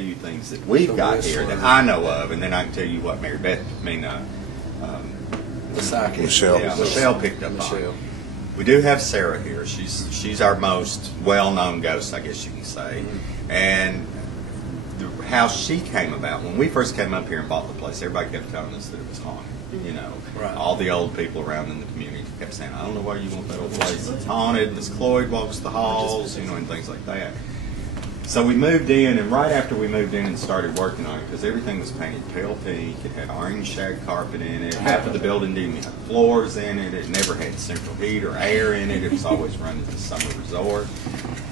you things that we've got here that I know of, and then I can tell you what The psychic. Michelle picked up on. We do have Sarah here. She's our most well-known ghost, I guess you can say. And how she came about, when we first came up here and bought the place, everybody kept telling us that it was haunted. You know, all the old people around in the community kept saying, I don't know why you want that old place. It's haunted. Miss Cloyd walks the halls, you know, and things like that. So we moved in, and right after we moved in and started working on it, because everything was painted pale pink, it had orange shag carpet in it, half of the building didn't even have floors in it, it never had central heat or air in it, it was always run as a summer resort.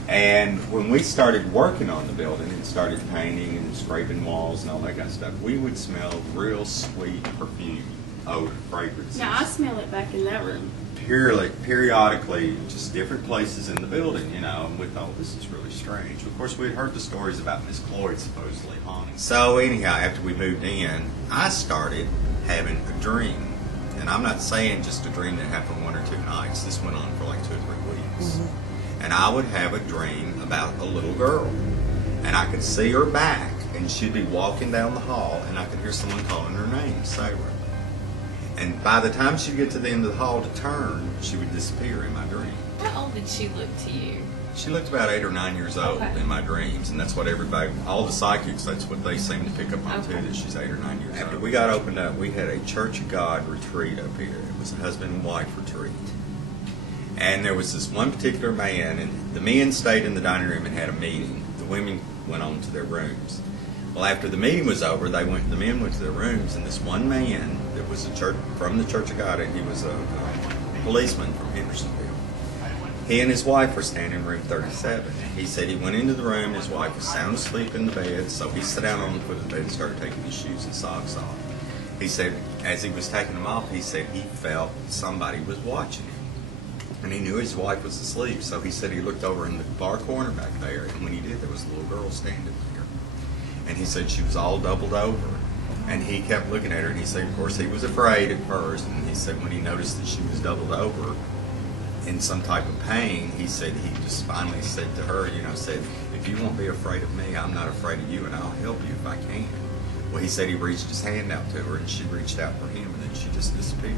And when we started working on the building and started painting and scraping walls and all that kind of stuff, we would smell real sweet perfume, odor, fragrances. Yeah, I smell it back in that room. Periodically, just different places in the building, you know, and we thought, this is really strange. Of course, we had heard the stories about Miss Cloyd supposedly haunting. So anyhow, after we moved in, I started having a dream. And I'm not saying just a dream that happened 1 or 2 nights. This went on for like 2 or 3 weeks. And I would have a dream about a little girl. And I could see her back, and she'd be walking down the hall, and I could hear someone calling her name, Sarah. And by the time she'd get to the end of the hall to turn, she would disappear in my dream. How old did she look to you? She looked about 8 or 9 years old in my dreams, and that's what everybody, all the psychics, that's what they seem to pick up on too, that she's 8 or 9 years old. After we got opened up, we had a Church of God retreat up here. It was a husband and wife retreat. And there was this one particular man, and the men stayed in the dining room and had a meeting. The women went on to their rooms. Well, after the meeting was over, the men went to their rooms, and this one man that was from the Church of God, and he was a policeman from Hendersonville. He and his wife were standing in room 37. He said he went into the room, his wife was sound asleep in the bed, so he sat down on the foot of the bed and started taking his shoes and socks off. He said, as he was taking them off, he said he felt somebody was watching him. And he knew his wife was asleep, so he said he looked over in the far corner back there, and when he did, there was a little girl standing there. And he said she was all doubled over. And he kept looking at her, and he said, of course, he was afraid at first, and he said when he noticed that she was doubled over in some type of pain, he said he just finally said to her, you know, said, if you won't be afraid of me, I'm not afraid of you, and I'll help you if I can. Well, he said he reached his hand out to her, and she reached out for him, and then she just disappeared.